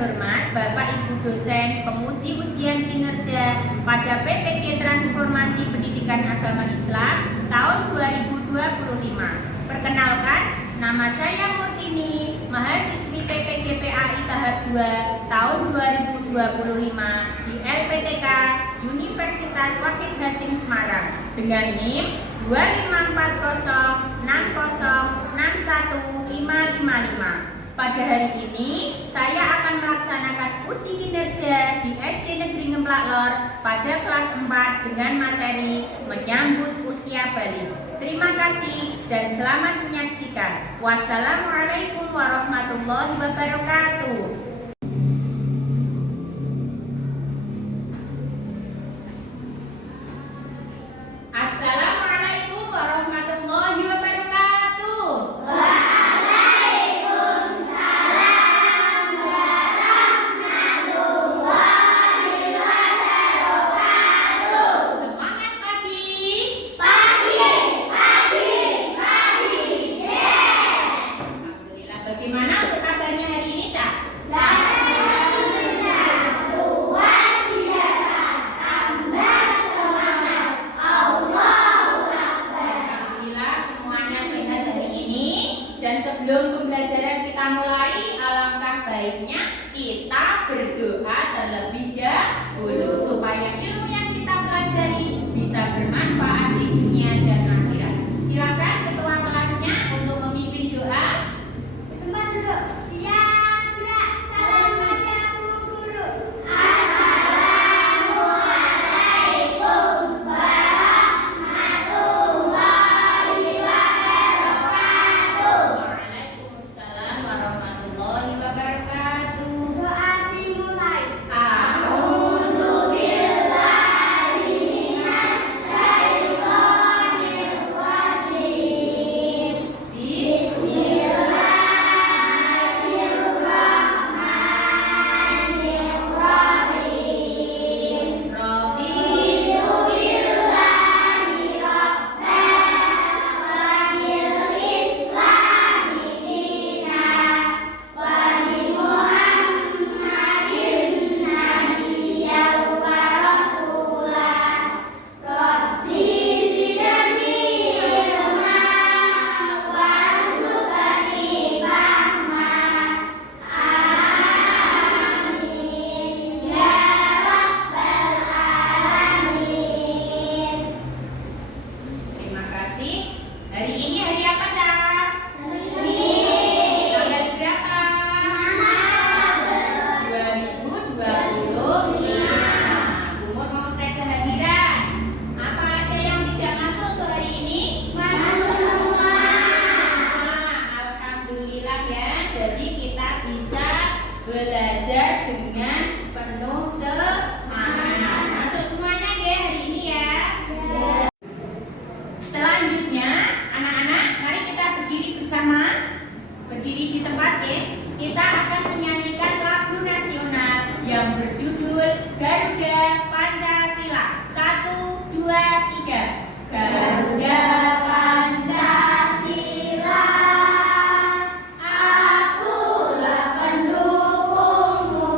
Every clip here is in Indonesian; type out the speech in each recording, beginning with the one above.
terhormat Bapak Ibu dosen penguji ujian kinerja pada PPG Transformasi Pendidikan Agama Islam tahun 2025. Perkenalkan, nama saya Murtini, mahasiswi PPG PAI tahap 2 tahun 2025 di LPTK Universitas Wahid Hasim Semarang dengan NIM 25406061555. Pada hari ini, saya akan melaksanakan uji kinerja di SD Negeri Ngemplak Lor pada kelas 4 dengan materi menyambut usia balik. Terima kasih dan selamat menyaksikan. Wassalamualaikum warahmatullahi wabarakatuh. Assalamualaikum warahmatullahi wabarakatuh. Semangat pagi. Alhamdulillah. Bagaimana untuk kabarnya hari ini, Cak? Alhamdulillah semuanya sehat hari ini. Dan sebelum pembelajaran kita mulai, alangkah baiknya kita berdoa terlebih dahulu supaya ilmu yang kita pelajari bisa bermanfaat di dunia dan akhirat. Silakan ketua kelasnya untuk memimpin doa. Tempat duduk. Siap, gerak. Salam pada Bu Guru. Assalamualaikum warahmatullahi wabarakatuh. Waalaikumsalam warahmatullahi wabarakatuh. Doa dimulai. A'udzu billahi minasyaitonir rajim. Bismillahirrahmanirrahim. Raditu billahi rabban wa bil islami dinan wa bi Muhammadin nabiyyan wa rasulan. Rabbi zidni ilma warzuqni fahma. Amin ya rabbal alamin. Terima kasih. Hari ini hari apa, Cak? Tanggal berapa? 2025. Umur mau cek kehadiran. Apa ada yang tidak masuk untuk hari ini? Masuk semua. Alhamdulillah ya. Jadi kita bisa belajar dengan penuh semangat. Masuk semuanya ya hari ini ya. Selanjutnya, anak-anak, mari kita berdiri bersama. Berdiri di tempat ya. Kita akan menyanyikan lagu nasional yang berjudul Garuda Pancasila. 1, 2, 3. Garuda Pancasila, akulah pendukungmu.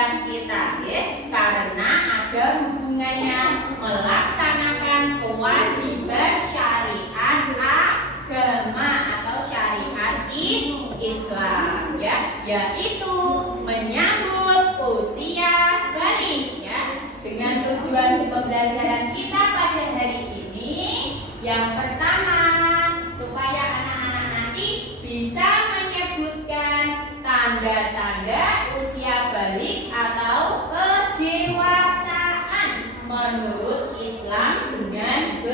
kehidupan kita, ya, karena ada hubungannya melaksanakan kewajiban syariat agama atau syariat Islam, ya, yaitu menyambut usia balik, ya. Dengan tujuan pembelajaran kita pada hari ini, yang pertama supaya anak-anak nanti bisa menyebutkan tanda-tanda usia balik atau kedewasaan menurut Islam dengan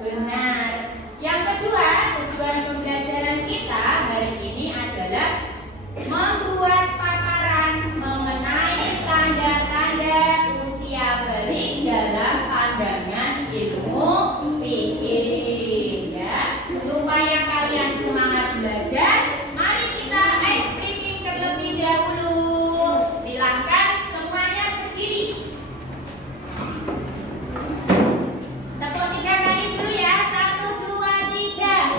benar. Yang kedua, tujuan pembelajaran kita hari ini adalah membuat paparan mengenai tanda-tanda usia balik dalam pandangan ilmu fikih, ya. Supaya kalian semangat belajar, mari kita ice breaking terlebih dahulu. Silahkan semuanya berdiri. Tepuk 3 kali dulu ya. 1, 2, 3.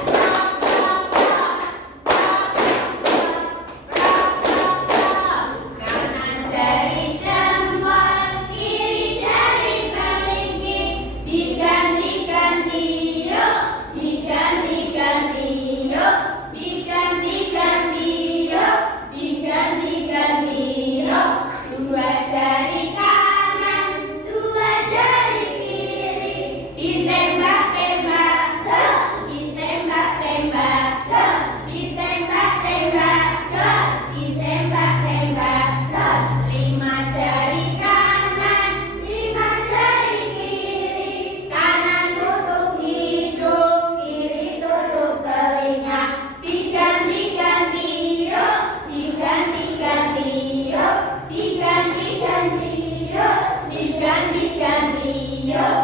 Kanan jari jempol, kiri jari kelingking, diganti-ganti yuk, diganti-ganti yuk, diganti-ganti yuk, diganti-ganti yuk. 2 jari kanan, 2 jari kiri, ditembak-tembak go, ditembak-tembak go, ditembak-tembak go, ditembak-tembak go. 5 jari kanan, 5 jari kiri, kanan tutup hidung, kiri tutup telinga, diganti-ganti yuk, diganti-ganti yuk, diganti-ganti yuk, diganti-ganti yuk.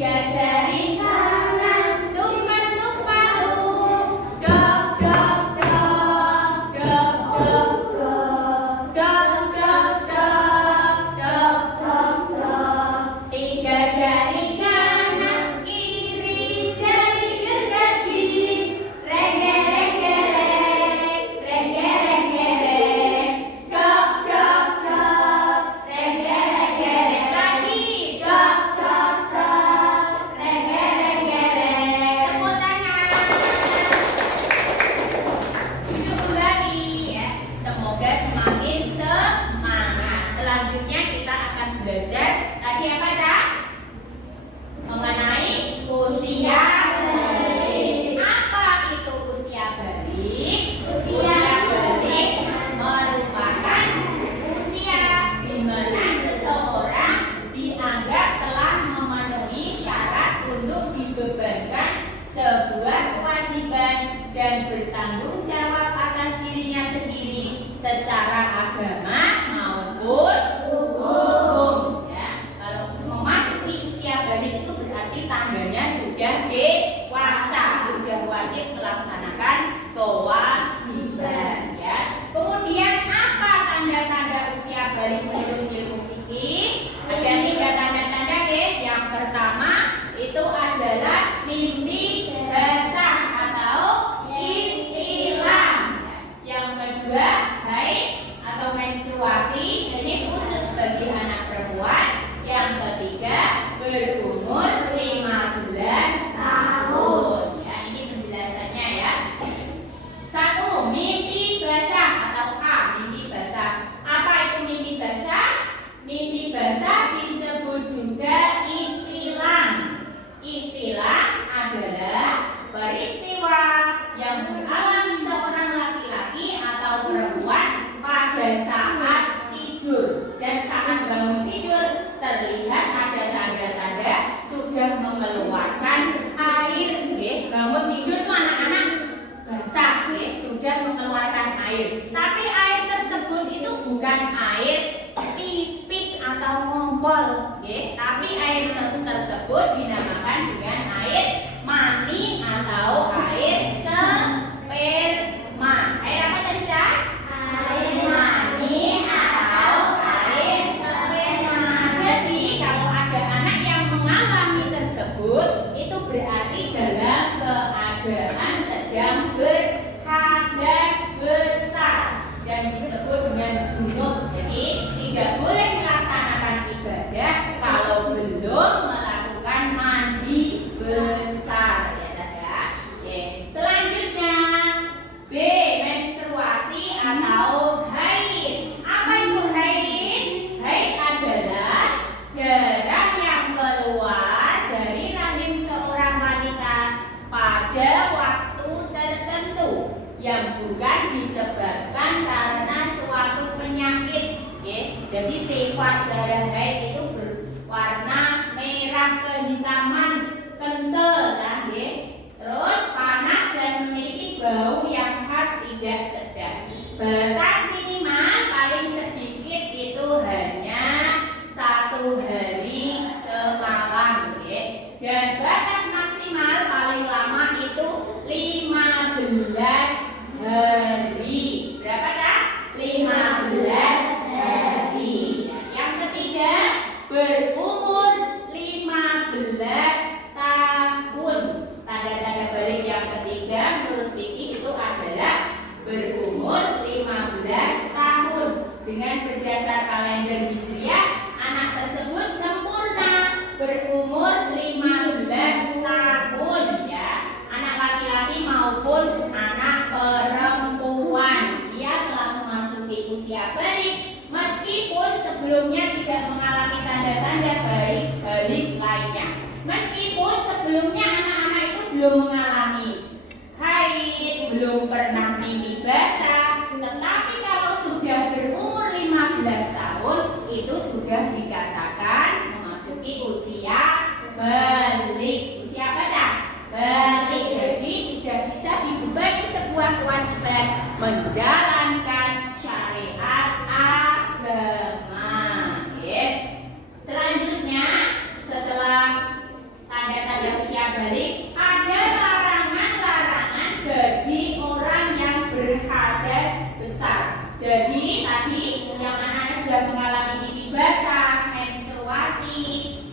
3 jari kanan, tumpang-tumpang palu, dok dok dok, dok dok dok, dok dok dok, dok dok dok. 3 jari kanan, kiri jari gergaji, rengge-rengge-reng, rengge-rengge-reng, dok dok dok, rengge-rengge-reng lagi, dok dok dok, rengge-rengge-reng. Tepuk tangan. Duduk kembali, ya. Semoga semakin semangat. Selanjutnya kita akan belajar tadi apa, Cak? Mengenai usia balik. Apa itu usia balik? Usia balik merupakan usia di mana seseorang dianggap telah memenuhi syarat untuk dibebankan sebuah kewajiban dan bertanggung jawab atas dirinya sendiri secara agama maupun hukum, ya. Kalau memasuki usia balik itu berarti tandanya sudah dewasa, sudah wajib melaksanakan kewajiban, ya. Kemudian apa tanda-tanda usia balik menurut ilmu fikih? Ada 3 tanda-tanda, ya. Yang pertama itu adalah mimpi basah atau ihtilam. Yang kedua haid atau menstruasi, ini khusus bagi anak perempuan. Yang ketiga berumur 15 tahun. Ya, ini penjelasannya, ya. 1. Mimpi basah atau A. Mimpi basah. Apa itu mimpi basah? Mimpi basah disebut juga ihtilam. Ihtilam adalah peristiwa yang dialami seorang laki-laki atau perempuan pada saat tidur, dan saat bangun tidur terlihat ada tanda-tanda sudah mengeluarkan air, ya. Bangun tidur tuh anak-anak basah, ya, sudah mengeluarkan air. Tapi air tersebut itu bukan air tipis atau ngompol, ya. Tapi air tersebut dinamakan dengan air mani atau air sperma. Air apa tadi, Cak? Air mani atau air sperma. Jadi kalau ada anak yang mengalami tersebut, itu berarti dalam keadaan sedang berhadas besar dan disebut dengan junub. Jadi tidak boleh sifat darah haid itu berwarna merah kehitaman kental ya, nggih. Terus panas dan memiliki bau yang khas tidak sedap. Batas minimal paling sedikit itu hanya 1 hari semalam, nggih. Dan batas maksimal paling lama itu 15 hari. Berapa, Cak? 15 hari. Yang ketiga, berumur 15 tahun. Tanda-tanda balik yang ketiga menurut Vicky itu adalah berumur 15 tahun. Dengan berdasar kalender Hijriah, anak tersebut sempurna berumur 15 tahun ya. Anak laki-laki maupun anak perempuan. Dia telah memasuki usia balik meskipun sebelumnya tidak mengalami tanda-tanda balik lainnya. Meskipun sebelumnya anak-anak itu belum mengalami haid, belum pernah mimpi basah, tetapi kalau sudah berumur 15 tahun itu sudah dikatakan memasuki usia balik. Usia apa, Cak? Balik. Jadi sudah bisa dibebani sebuah kewajiban menjalankan syariat agama. Selanjutnya, setelah tanda-tanda usia balik, ada larangan-larangan bagi orang yang berhadas besar. Jadi tadi yang anak-anak sudah mengalami mimpi basah, menstruasi,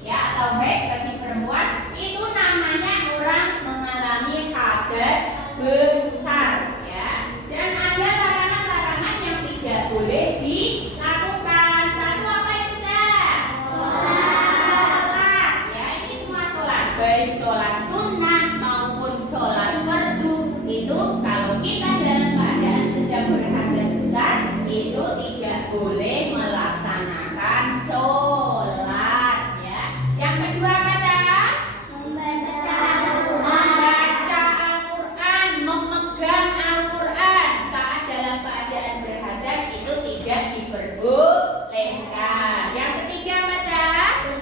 ya atau haid bagi perempuan itu namanya orang mengalami hadas besar, ya. Dan ada larangan-larangan yang tidak boleh dilakukan. Satu apa itu, Cak? Sholat. Ya, ini semua sholat, baik sholat sunnah maupun sholat fardu. Itu kalau kita dalam keadaan sedang berhadas besar itu tidak boleh melaksanakan sholat, ya. Yang kedua apa, Cak? Membaca Al-Quran, memegang Al-Quran saat dalam keadaan berhadas itu tidak diperbolehkan. Yang ketiga apa, Cak?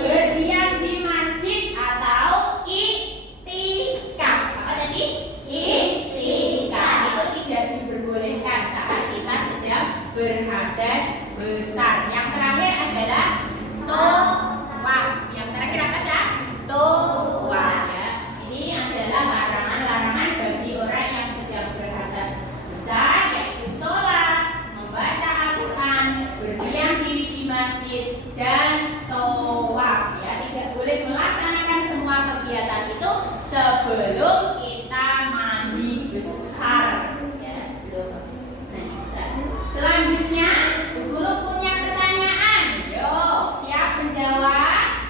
Berdiam di masjid atau iktikaf. Apa tadi? Iktikaf itu tidak diperbolehkan saat kita sedang berhadas besar. Yang terakhir adalah tawaf. Yang terakhir apa, Cak? Tawaf, ya. Ini adalah larangan-larangan bagi orang yang sedang berhadas besar, yaitu sholat, membaca Al-Quran, berdiam diri di masjid, dan tawaf, ya. Tidak boleh melaksanakan semua kegiatan itu sebelum kita mandi besar, ya, sebelum mandi besar. Selanjutnya, guru punya pertanyaan. Yo, siap menjawab?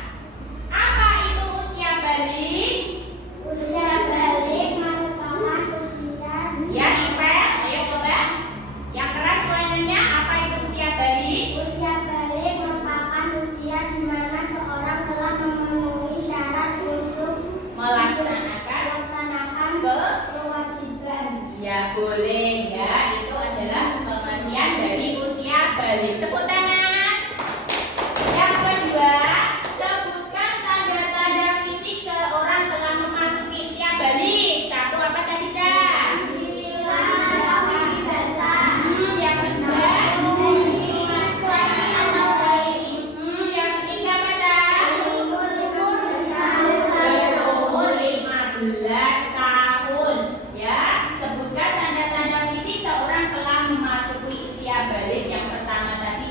Apa itu usia balik? Ya, Ives, ayo coba. Yang keras suaranya, apa itu usia balik? Melaksanakan kewajiban. ya boleh, ya. Itu adalah pengertian dari usia balik. Tepuk tangan. Yang kedua, sebutkan tanda-tanda fisik seorang telah memasuki usia balik. Satu apa tadi, Cak? Yang kedua. Yang ketiga apa, Cak? Berumur 15 tahun, ya. Sebutkan tanda-tanda fisik seorang telah memasuki usia balik. Yang pertama tadi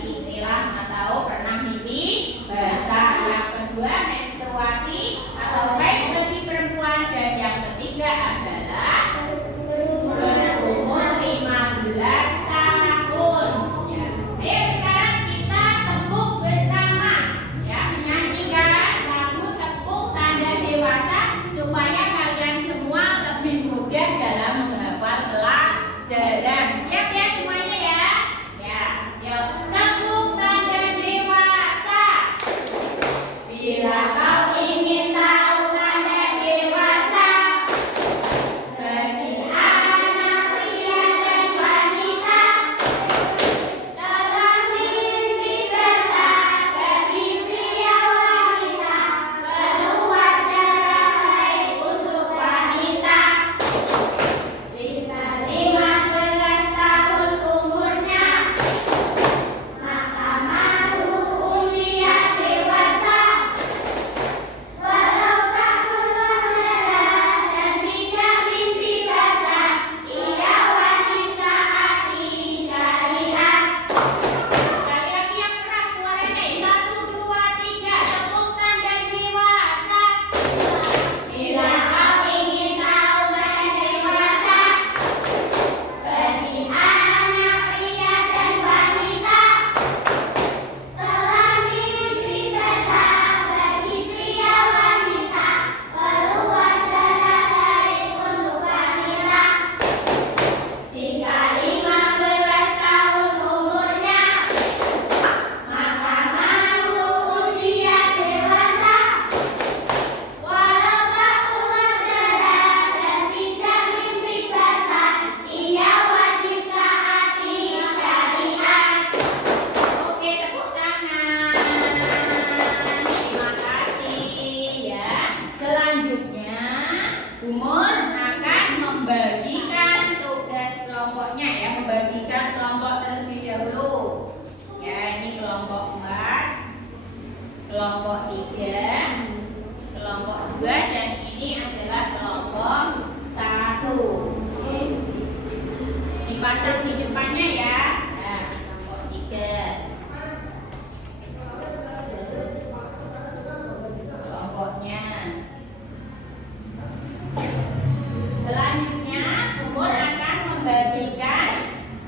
kelompok 3, kelompok 2, dan ini adalah kelompok 1. Oke. Dipasang di depannya ya. Nah, kelompok 3. Kelompoknya. Selanjutnya, Umur akan membagikan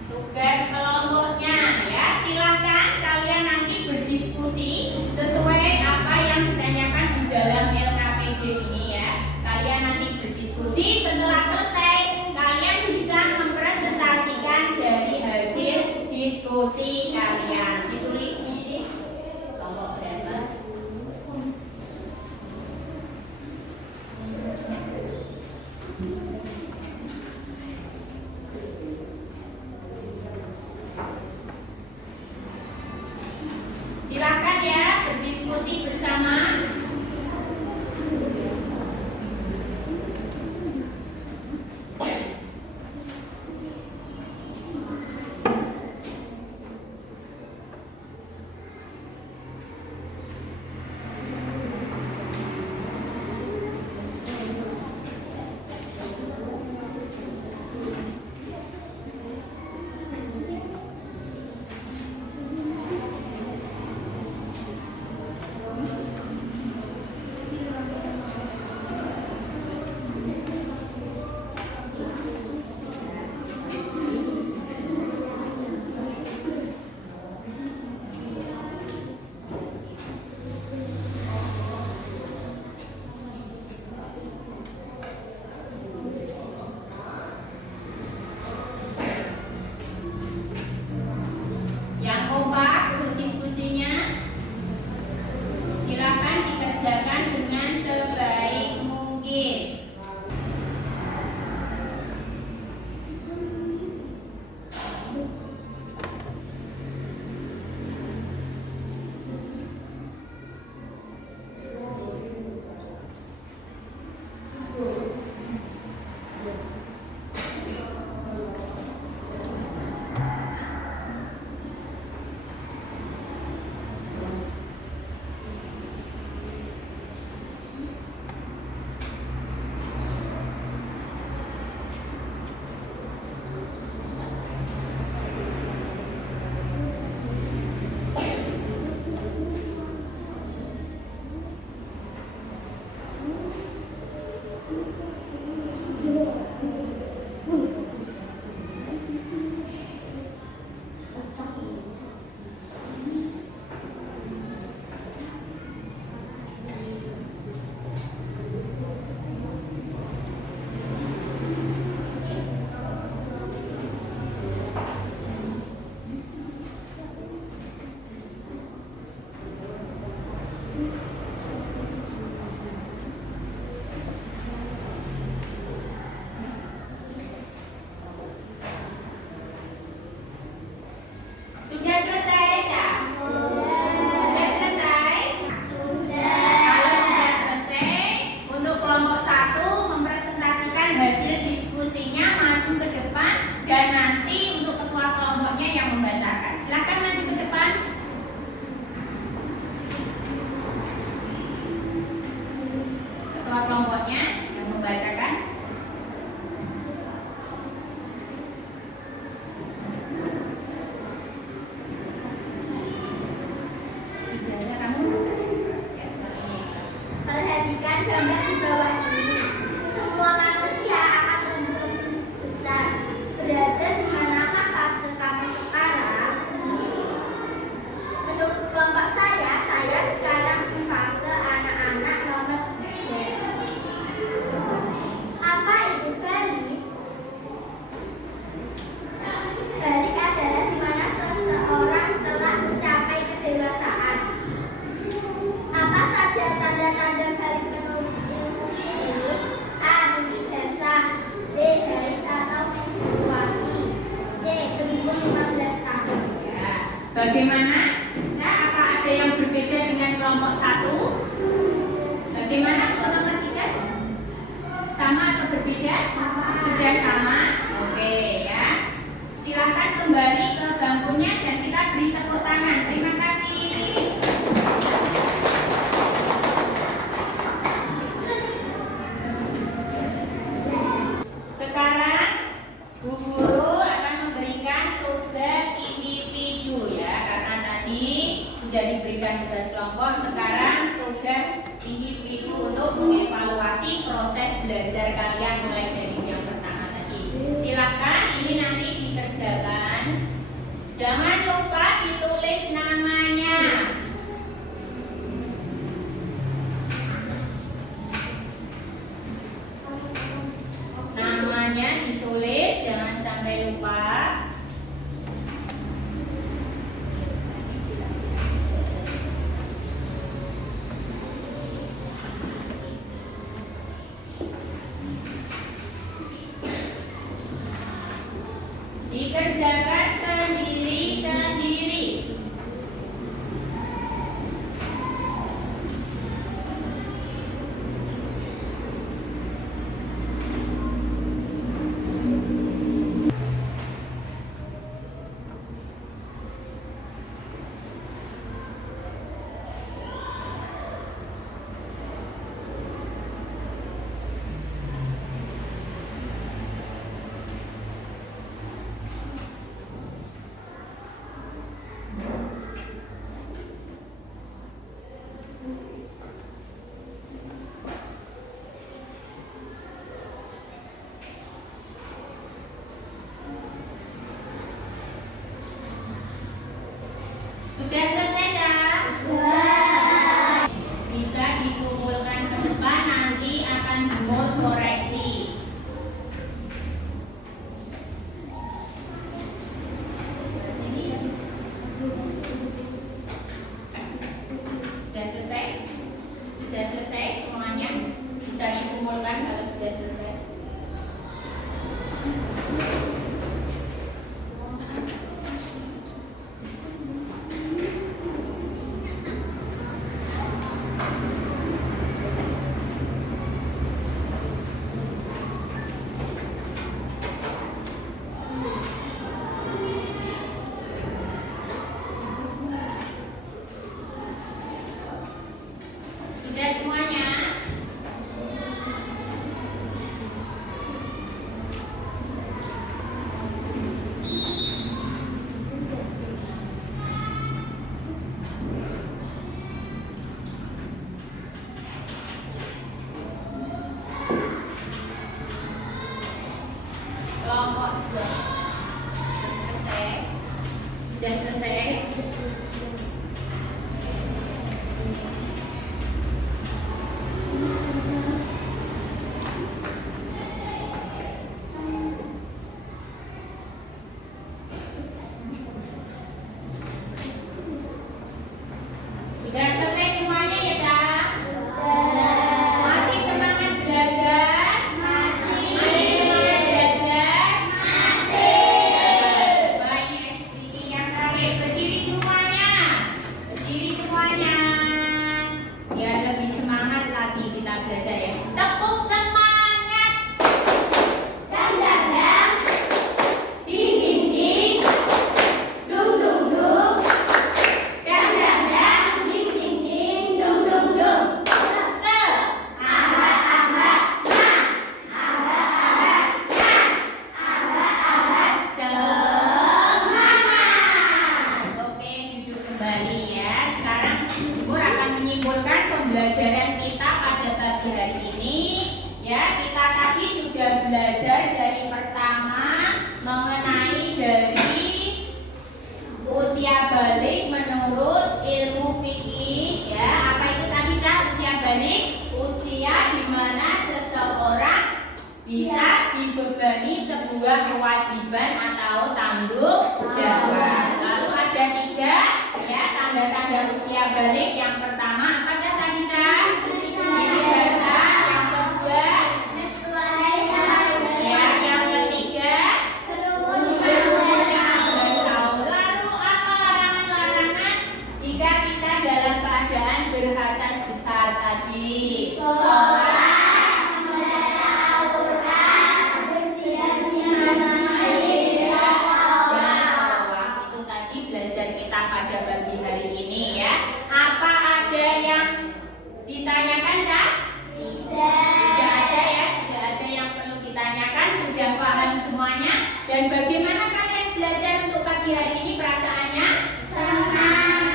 tugas kelompoknya ya. Silakan kalian nanti berdiskusi sesuai apa yang ditanyakan di dalam LKPD ini ya. Kalian nanti berdiskusi, setelah selesai kalian bisa mempresentasikan dari hasil diskusi kalian. Ditulis di kelompok berapa? Silakan ya berdiskusi bersama. Yang kompak untuk diskusinya, silakan dikerjakan dengan sebaik mungkin. Sudah selesai, Cak? Sudah selesai? Kalau sudah selesai, untuk kelompok 1 mempresentasikan hasil diskusinya maju ke depan, dan nanti untuk ketua kelompoknya yang membacakan. Silakan maju ke depan. Ketua kelompoknya yang membacakan. Perhatikan gambar di bawah ini. Semua manusia akan tumbuh besar. Berada di manakah fase kamu sekarang? Menurut kelompok saya sekarang di fase anak-anak nomor 3. Apa itu balik? Balik adalah di mana seseorang telah mencapai kedewasaan. Apa saja tanda-tanda balik menurut ilmu ini? A. Mimpi basah. B. Haid atau menstruasi. C. Berumur 15 tahun. Ya. Bagaimana? Cak, apa ada yang berbeda dengan kelompok 1? Bagaimana untuk nomor 3? Sama atau berbeda? Sudah sama? Oke ya. Silakan kembali ke bangkunya dan kita beri tepuk tangan. Terima kasih. tadi sudah diberikan tugas kelompok, sekarang tugas individu untuk mengevaluasi proses belajar kalian mulai dari yang pertama tadi. Silakan ini nanti dikerjakan. Jangan lupa ditulis namanya. Namanya ditulis, jangan sampai lupa. Dikerjakan sendiri-sendiri. Sudah selesai, Cak? Bisa dikumpulkan ke depan, nanti akan Bumur koreksi. Sudah selesai? Sudah selesai semuanya? Bisa dikumpulkan kalau sudah selesai. Sudah semuanya? Kelompok 2 sudah selesai? Sudah selesai? Sudah selesai semuanya ya, Cak? Masih semangat belajar? Masih semangat belajar? Coba ini speaking yang terakhir. Berdiri semuanya. Berdiri semuanya. Biar lebih semangat lagi kita belajar ya. Tepuk semangat. Dang dang dang, ding ding ding, dung dung dung, dang dang dang, ding ding ding, dung dung dung. Se. Abad abad nah, abad abad nah, abad abad Semangat. Oke, duduk kembali ya. Sekarang Bumur akan menyimpulkan pembelajaran kita pada pagi hari ini. Ya, kita tadi sudah belajar dari pertama mengenai dari usia balik menurut ilmu fikih. Ya, apa itu tadi, Cak? Usia balik, usia di mana seseorang bisa dibebani sebuah kewajiban atau tanggung jawab. Lalu ada 3 ya tanda-tanda usia balik. Yang pertama apa, Cak, tadi, Cak? Ini bahasa. Yang kedua ya, yang ketiga berumur 16 tahun. Lalu apa larangan-larangan jika kita dalam keadaan berhadas besar tadi? Itu tadi belajar kita pada pagi hari ini ya. Apa ada yang ditanyakan, Cak? Tidak ada ya, tidak ada yang perlu ditanyakan. Sudah paham semuanya. Dan bagaimana kalian belajar untuk pagi hari ini perasaannya? Semangat.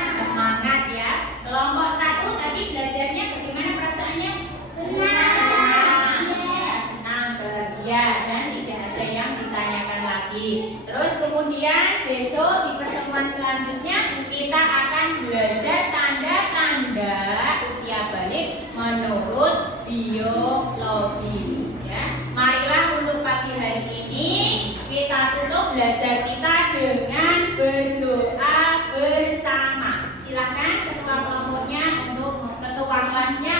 pertemuan selanjutnya kita akan belajar tanda-tanda usia balik menurut biologi. Ya, marilah untuk pagi hari ini kita tutup belajar kita dengan berdoa bersama. Silakan ketua kelompoknya untuk ketua kelasnya